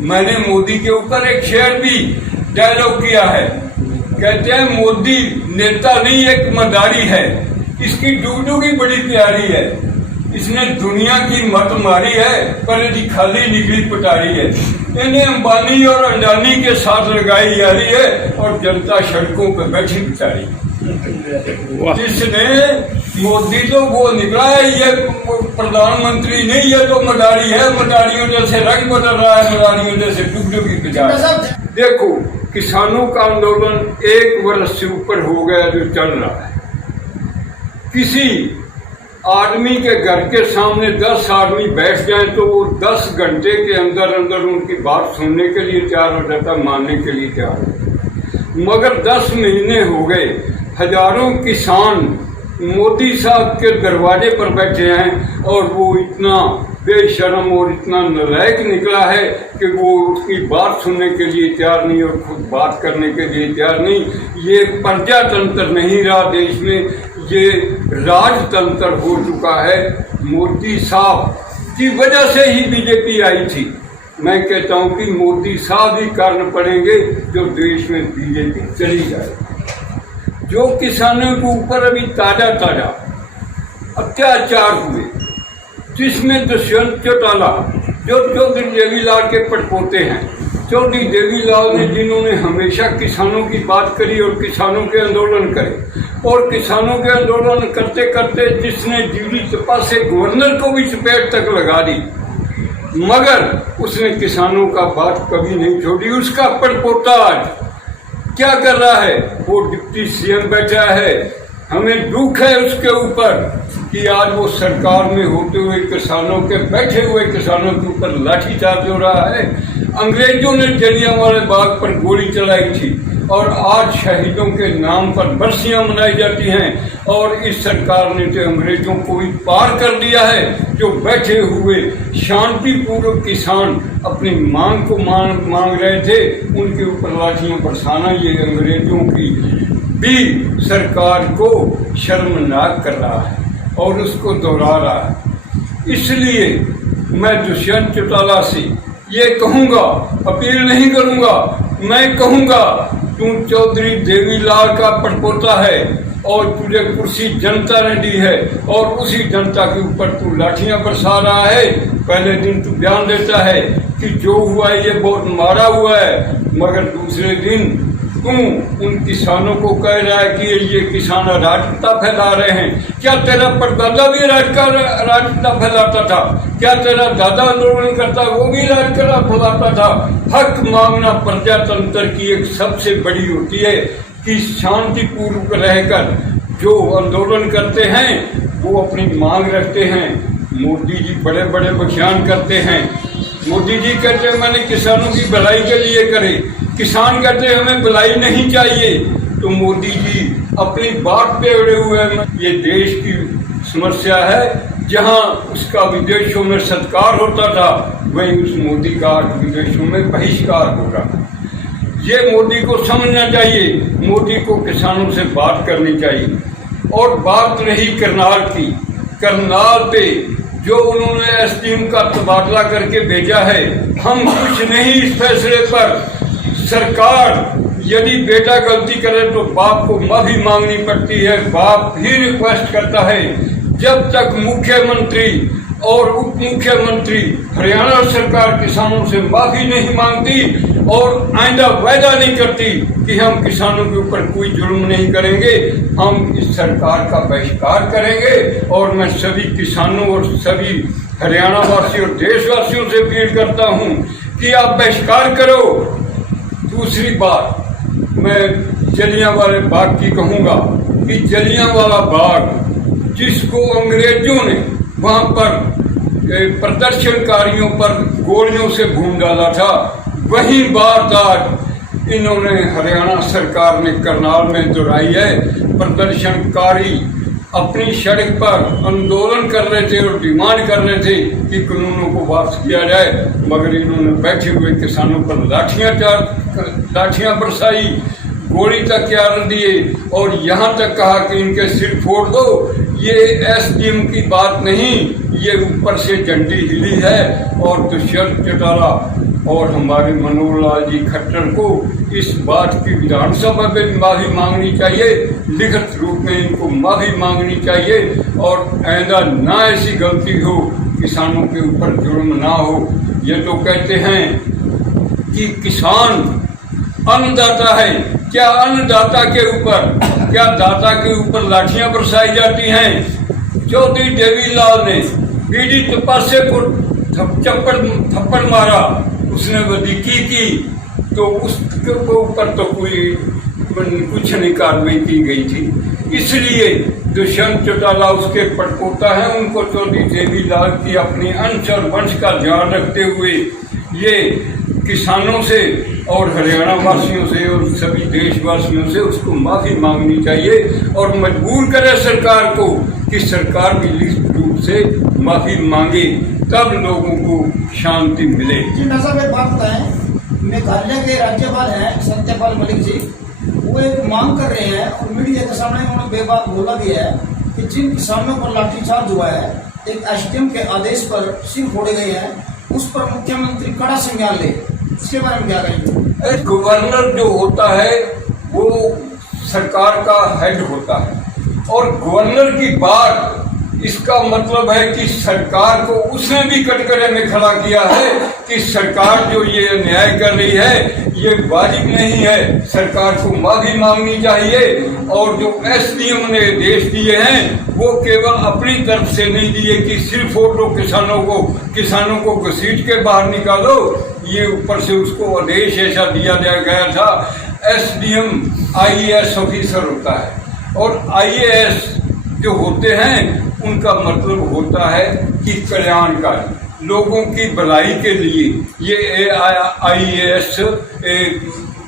मैंने मोदी के ऊपर एक शेर भी डायलॉग किया है। कहते हैं मोदी नेता नहीं एक मदारी है, इसकी डूडूगी बड़ी प्यारी है, इसने दुनिया की मत मारी है पर यदि खाली निकली पटारी है। इन्हें अंबानी और अंडानी के साथ लगाई यारी है और जनता सड़कों पर बैठी बेचारी। जिसने मोदी तो वो निकला है, ये प्रधानमंत्री नहीं, ये तो मदारी है। मदारियों जैसे रंग बदल रहा है, मदारियों जैसे डुगडुगी बेचारी। देखो किसानों का आंदोलन 1 वर्ष से ऊपर हो गया जो चल रहा है। किसी आदमी के घर के सामने 10 आदमी बैठ जाए तो वो 10 घंटे के अंदर अंदर उनकी बात सुनने के लिए तैयार हो जाता, मानने के लिए तैयार हो। मगर 10 महीने हो गए, हजारों किसान मोदी साहब के दरवाजे पर बैठे हैं और वो इतना बेशर्म और इतना नालायक निकला है कि वो उसकी बात सुनने के लिए तैयार नहीं और खुद बात करने के लिए तैयार नहीं। ये प्रजातंत्र नहीं रहा देश में, ये राजतंत्र हो चुका है। मोदी साहब की वजह से ही बीजेपी आई थी। मैं कहता हूं कि मोदी साहब ही कारण पड़ेंगे जो देश में बीजेपी चली जाए। जो किसानों के ऊपर अभी ताजा ताजा अत्याचार हुए, जिसमें दुष्यंत चौटाला जो चौधरी देवीलाल के पड़पोते हैं, चौधरी देवीलाल ने जिन्होंने हमेशा किसानों की बात करी और किसानों के आंदोलन करे और किसानों के आंदोलन करते करते जिसने जीवी चपा से गवर्नर को भी चपेट तक लगा दी, मगर उसने किसानों का बात कभी नहीं छोड़ी। उसका पड़पोता आज क्या कर रहा है? वो डिप्टी सीएम बैठा है। हमें दुख है उसके ऊपर कि आज वो सरकार में होते हुए किसानों के बैठे हुए किसानों के ऊपर लाठीचार्ज हो रहा है। अंग्रेजों ने जलियांवाला बाग पर गोली चलाई थी और आज शहीदों के नाम पर बरसियां मनाई जाती हैं और इस सरकार ने तो अंग्रेजों को भी पार कर दिया है। जो बैठे हुए शांतिपूर्वक किसान अपनी मांग को मांग रहे थे, उनके ऊपर लाठियां बरसाना ये अंग्रेजों की भी सरकार को शर्मनाक कर रहा है और उसको दोहरा रहा है। इसलिए मैं दुष्यंत चौटाला से ये कहूँगा, अपील नहीं करूँगा, मैं कहूँगा तू चौधरी देवीलाल का पड़पोता है और तुझे कुर्सी जनता ने दी है और उसी जनता के ऊपर तू लाठियां बरसा रहा है। पहले दिन तू बयान देता है कि जो हुआ है ये बहुत मारा हुआ है, मगर दूसरे दिन तू उन किसानों को कह रहा है कि ये किसान अराजकता फैला रहे हैं। क्या तेरा परदादा भी अराजकता फैलाता था? क्या तेरा दादा आंदोलन करता, वो भी अराजकता फैलाता था? हक मांगना प्रजातंत्र की एक सबसे बड़ी होती है कि शांतिपूर्वक रहकर जो आंदोलन करते हैं वो अपनी मांग रखते हैं। मोदी जी बड़े बड़े बयान करते हैं। मोदी जी कहते हैं मैंने किसानों की भलाई के लिए करे, किसान कहते हैं हमें भलाई नहीं चाहिए। तो मोदी जी अपनी बात पे अड़े हुए हैं। ये देश की समस्या है। जहां उसका विदेशों में सत्कार होता था, वहीं उस मोदी का विदेशों में बहिष्कार हो रहा है। ये मोदी को समझना चाहिए। मोदी को किसानों से बात करनी चाहिए। और बात रही करनाल की, करनाल पे जो उन्होंने एसडीएम का तबादला करके भेजा है, हम कुछ नहीं इस फैसले पर। सरकार यदि बेटा गलती करे तो बाप को माफी मांगनी पड़ती है। बाप भी रिक्वेस्ट करता है। जब तक मुख्यमंत्री और उप मुख्यमंत्री हरियाणा सरकार किसानों से माफी नहीं मांगती और आइंदा वायदा नहीं करती कि हम किसानों के ऊपर कोई जुल्म नहीं करेंगे, हम इस सरकार का बहिष्कार करेंगे। और मैं सभी किसानों और सभी हरियाणा वासियों और देशवासियों से अपील करता हूं कि आप बहिष्कार करो। दूसरी बात मैं जलियांवाला बाग की कहूंगा कि जलियांवाला बाग जिसको अंग्रेजों ने वहां पर प्रदर्शनकारियों पर गोलियों से भून डाला था, वही वारदात इन्होंने हरियाणा सरकार ने करनाल में दोहराई है। प्रदर्शनकारी अपनी सड़क पर आंदोलन कर रहे थे और डिमांड कर रहे थे कि कानूनों को वापस किया जाए, मगर इन्होंने बैठे हुए किसानों पर लाठियां बरसाई, गोली तक यार दिए और यहाँ तक कहा कि इनके सिर फोड़ दो। ये एसडीएम की बात नहीं, ये ऊपर से झंडी हिली है। और दुष्यंत चौटाला और हमारे मनोहर लाल जी खट्टर को इस बात की विधानसभा में माफ़ी मांगनी चाहिए, लिखित रूप में इनको माफ़ी मांगनी चाहिए और आइंदा ना ऐसी गलती हो, किसानों के ऊपर जुर्म ना हो। ये तो कहते हैं कि किसान अन्नदाता है, क्या अन्नदाता के ऊपर, क्या दाता के ऊपर लाठियां बरसाई जाती हैं? चौधरी देवीलाल ने बीडी तपासे को थप्पड़ मारा, उसने बदीकी की तो उसके ऊपर तो कोई कुछ नहीं कार्रवाई की गई थी। इसलिए दुष्यंत चौटाला उसके पड़पोता है, उनको चौधरी देवीलाल की अपनी अंश और वंश का ध्यान रखते हुए ये किसानों से और हरियाणा वासियों से और सभी देशवासियों से उसको माफ़ी मांगनी चाहिए और मजबूर करे सरकार को कि सरकार भी लिखित रूप से माफ़ी मांगे, तब लोगों को शांति मिले। जी साहब, एक बात बताएं, मेघालय के राज्यपाल हैं सत्यपाल मलिक जी, वो एक मांग कर रहे हैं और मीडिया के सामने उन्होंने बेबाक बोला भी है कि जिन किसानों पर लाठीचार्ज हुआ है, एक एसडीएम के आदेश पर सिर फोड़े गए हैं, उस पर मुख्यमंत्री कड़ा संज्ञान ले, इसके बारे में क्या कहेंगे? गवर्नर जो होता है वो सरकार का हेड होता है और गवर्नर की बात, इसका मतलब है कि सरकार को उसने भी कटघरे में खड़ा किया है कि सरकार जो ये अन्याय कर रही है ये वाजिब नहीं है, सरकार को माफी मांगनी चाहिए। और जो एसडीएम ने आदेश दिए हैं वो केवल अपनी तरफ से नहीं दिए कि सिर्फ फोटो किसानों को घसीट के बाहर निकालो, ये ऊपर से उसको आदेश ऐसा दिया गया था। एसडीएम आईएएस ऑफिसर होता है और आईएएस जो होते हैं उनका मतलब होता है कि कल्याणकारी, लोगों की भलाई के लिए ये आईएएस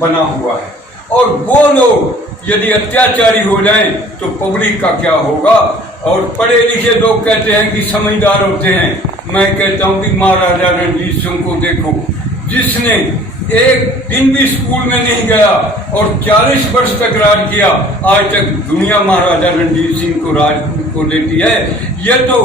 बना हुआ है। और वो लोग यदि अत्याचारी हो जाएं तो पब्लिक का क्या होगा? और पढ़े लिखे लोग कहते हैं कि समझदार होते हैं, मैं कहता हूं कि महाराजा रणजीत सिंह को देखो, जिसने एक दिन भी स्कूल में नहीं गया और 40 वर्ष तक राज किया, आज तक दुनिया महाराजा रणजीत सिंह को राज को देती है। ये तो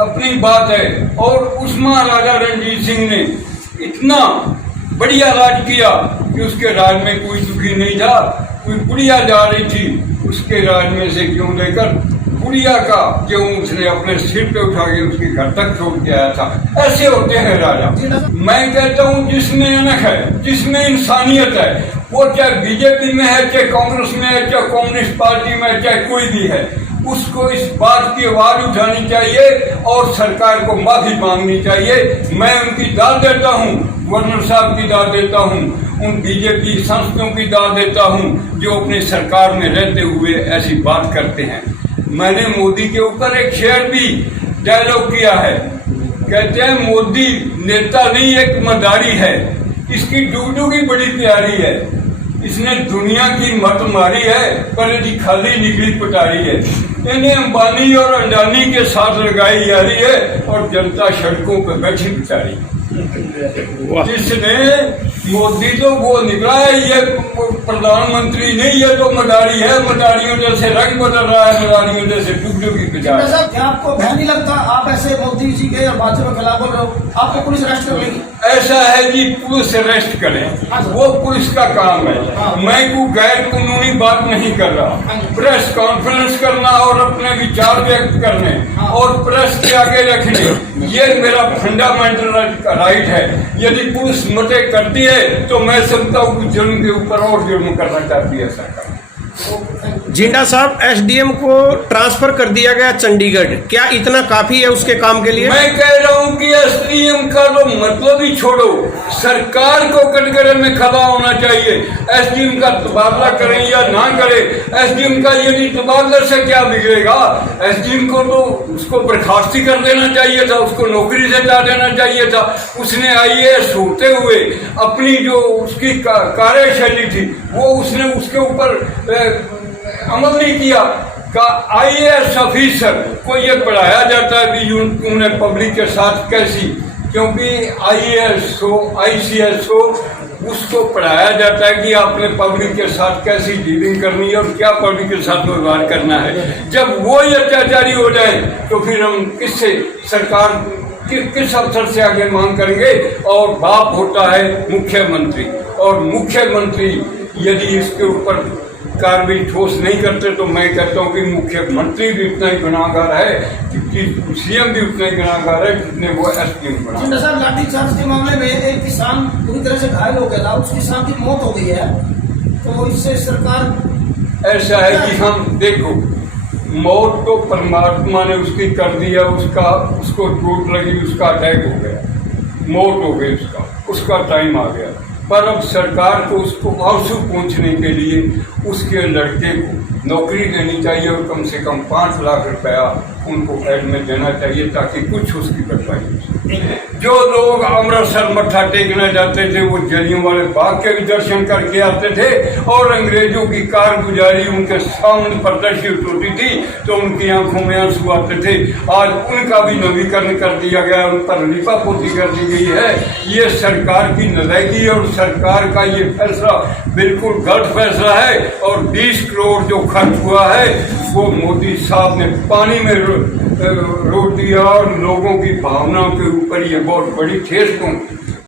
अपनी बात है। और उस महाराजा रणजीत सिंह ने इतना बढ़िया राज किया कि उसके राज में कोई दुखी नहीं था। कोई बुढ़िया जा रही थी, उसके राज में से क्यों लेकर बुढ़िया का क्यों उसने अपने सिर पे उठा के उसके घर तक छोड़ के आया था। ऐसे होते हैं राजा। मैं कहता हूँ जिसमें अनख है, जिसमें इंसानियत है, वो चाहे बीजेपी में है, चाहे कांग्रेस में है, चाहे कम्युनिस्ट पार्टी में है, चाहे कोई भी है, उसको इस बात की आवाज उठानी चाहिए और सरकार को माफी मांगनी चाहिए। मैं उनकी दाद देता हूँ, गवर्नर साहब की दाद देता हूँ, उन बीजेपी संस्थाओं की दाद देता हूँ जो अपनी सरकार में रहते हुए ऐसी बात करते हैं। मैंने मोदी के ऊपर एक शेर भी डायलॉग किया है, कहते हैं मोदी नेता नहीं एक मदारी है, इसकी डूडूगी बड़ी प्यारी है, इसने दुनिया की मत मारी है पर यदि खाली निकली पटारी है, इन्हें अंबानी और अडानी के साथ लगाई यारी है और जनता सड़कों पर बैठी बेचारी। जिसने मोदी तो वो निकला है, ये प्रधानमंत्री नहीं, ये तो मदारी है, मदारियों जैसे रंग बदल रहा है, मदारियों जैसे डुबडुबी बेचारा। साहब, क्या आपको भय नहीं लगता आप ऐसे मोदी जी के और भाजपा के खिलाफ बोल रहे हो, आपको पुलिस अरेस्ट कर लेगी? ऐसा है जी, पुलिस अरेस्ट करे, वो पुलिस का काम है। मैं कोई गैर कानूनी बात नहीं कर रहा। प्रेस कॉन्फ्रेंस करना और अपने विचार व्यक्त करने और प्रेस के आगे रखने, ये मेरा फंडामेंटल राइट है। यदि पुलिस मते करती है तो मैं समझता हूँ कि जुर्म के ऊपर और जुर्म करना चाहती है सरकार। जिंदा साहब, एसडीएम को ट्रांसफर कर दिया गया चंडीगढ़, क्या इतना काफी है उसके काम के लिए? मैं कह रहा हूं कि एसडीएम का तो मतलब ही छोड़ो, सरकार को कटघरे में खड़ा होना चाहिए। एसडीएम का तबादला करें या ना करें, एसडीएम का यदि तबादला से क्या बिगड़ेगा? एसडीएम को तो उसको बर्खास्त कर देना चाहिए था, उसको नौकरी से हटा देना चाहिए था। उसने आईएएस होते हुए अपनी जो उसकी कार्यशैली थी वो उसने उसके ऊपर अमल नहीं किया। का आईएएस ऑफिसर को ये पढ़ाया जाता है भी उन्हें पब्लिक के साथ कैसी, क्योंकि आईएएस हो आईसीएस हो उसको पढ़ाया जाता है कि आपने पब्लिक के साथ कैसी डीलिंग करनी है और क्या पब्लिक के साथ व्यवहार करना है। जब वो ही अत्याचारी हो जाए तो फिर हम किससे सरकार किस अवसर से आगे मांग करेंगे? और बाप होता है मुख्यमंत्री, और मुख्यमंत्री यदि इसके ऊपर कार्रवाई ठोस नहीं करते तो मैं कहता हूँ कि मुख्यमंत्री भी उतना ही गुनाहगार है, कि सीएम भी उतना ही गुनाहगार है जितने वो एसडीएम जिंदा गुनाहगार। साहब, लाठीचार्ज के मामले में एक किसान पूरी तरह से घायल हो गया था, उस किसान की मौत हो गई है, तो इससे सरकार ऐसा है कि हम देखो, मौत तो परमात्मा ने उसकी कर दिया, उसको चोट लगी, उसका अटैक हो गया, मौत हो गई, उसका टाइम आ गया। पर अब सरकार को उसको आंसू पहुंचने के लिए उसके लड़के को नौकरी देनी चाहिए और कम से कम 5 लाख रुपया उनको ऐड में देना चाहिए ताकि कुछ उसकी भरपाई हो सके। जो लोग अमृतसर मत्था टेकने जाते थे वो जलियांवाला बाग के भी दर्शन करके आते थे, और अंग्रेजों की कारगुजारी उनके सामने प्रदर्शित होती थी तो उनकी आंखों में आंसू आते थे। आज उनका भी नवीकरण कर दिया गया, उन पर लिपापोती कर दी गई है। ये सरकार की नालायकी और सरकार का ये फैसला बिल्कुल गलत फैसला है, और 20 करोड़ जो खर्च हुआ है वो मोदी साहब ने पानी में रोक दिया, और लोगों की भावनाओं के ऊपर ये बहुत बड़ी ठेस पहुंची।